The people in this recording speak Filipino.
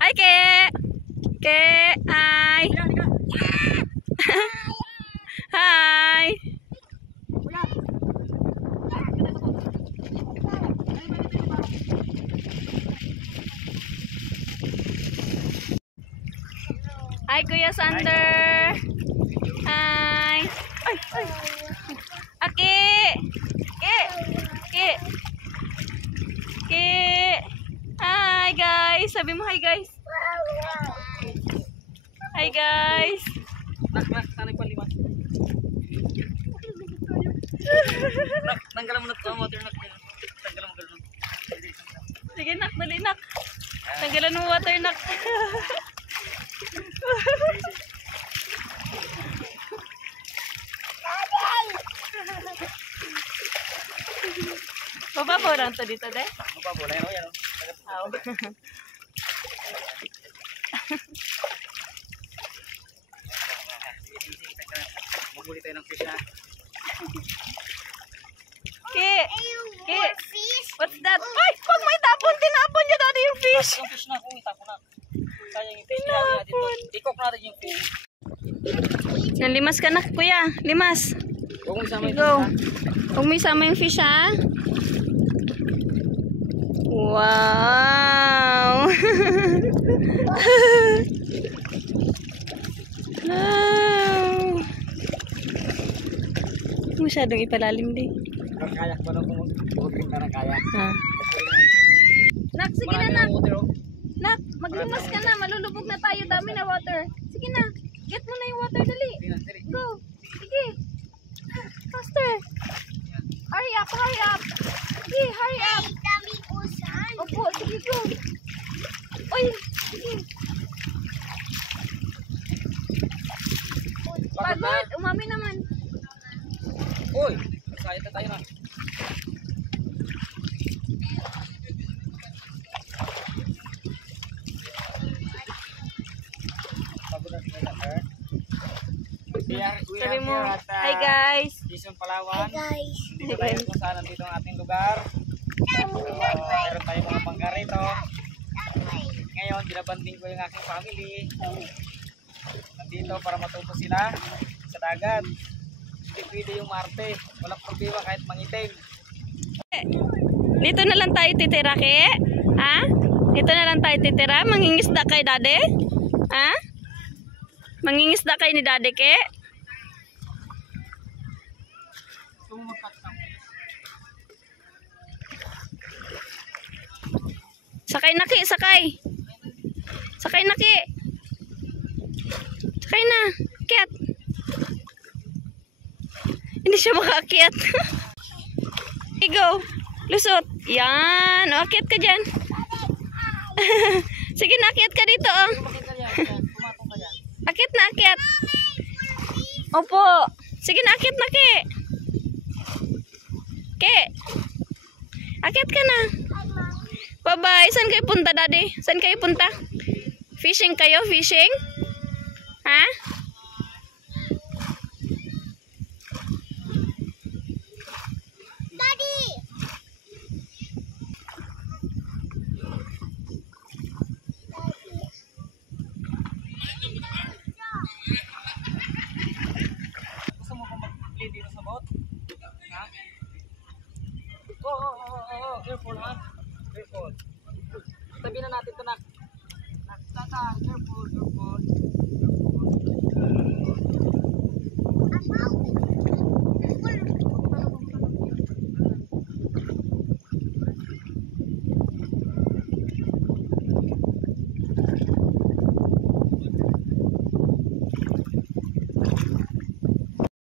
Hi, Ke! Ke! Hi! Hi! Hi, Kuya Sander! Hi! Ay! Ay! Aki! Ke! Ke! Ke! Hi, guys! Sabi mo hi, guys! Hi, guys! Sanay pa lima. Tanggalan mo na ito, water knock. Tanggalan mo gano'n. Sige, nak, dali, nak. Tanggalan mo water, nak. Mababaw lang to dito, de? Mababaw lang yan, yan. Aw. Magbuli tayo ng fish na. Ki! Ki! What's that? Ay! Huwag mo itapon! Tinapon niya dati yung fish! Yung fish na, kung itapon na. Sayang yung fish na dito. Ikok natin yung fish. Limas ka na, kuya. Limas. Huwag mo isama yung Go. fish na. Huwag mo isama yung fish, ha? Wow! Wow! Masyadong ipalalim din. Ang kayak ba na kung mag-bring ka ng kayak? Ha? Nak, sige na, nak. Nak, maglimas ka na. Malulubog na tayo. Dami na water. Sige na. Get mo na yung water. Dali. Go. Sige. Faster. Hurry up, hurry up. Sige, hurry up. Opo, sige, go. Uy, sige. Pagod, umami naman. Uy, sayang na tayo na. Pagod natin na, sir. Sabi mo, hi guys. Jason Palawan. Guys, Dito tayo kung saan nandito ang ating lugar. Meron tayo mga bangka rito. Ngayon, binabanding ko yung aking family. Nandito para matuto sila sa dagat. Hindi pwede yung Marte. Walang problema kahit mangitim. Dito na lang tayo titira, Ke? Ha? Dito na lang tayo titira? Mangingisda kay Dade? Ha? Mangingisda kay ni Dade, Ke? Sakay na, Ki, sakay. Sakay na, Ki. Sakay na. Kiat. Hindi siya makaakyat. Go. Lusot. Yan. O, akyat ka dyan. Sige na, akyat ka dito, oh. Akyat na, akyat. Opo. Sige na, akyat na, Ke. Ke. Akyat ka na. Bye-bye. Saan kayo punta, Daddy? Saan kayo punta? Fishing kayo? Fishing? Ha? Daddy! Gusto mo ba mag-play dito sa boat? Ha? Oo. Careful, ha? Careful. Tabi na natin ito, nak. Tata, careful.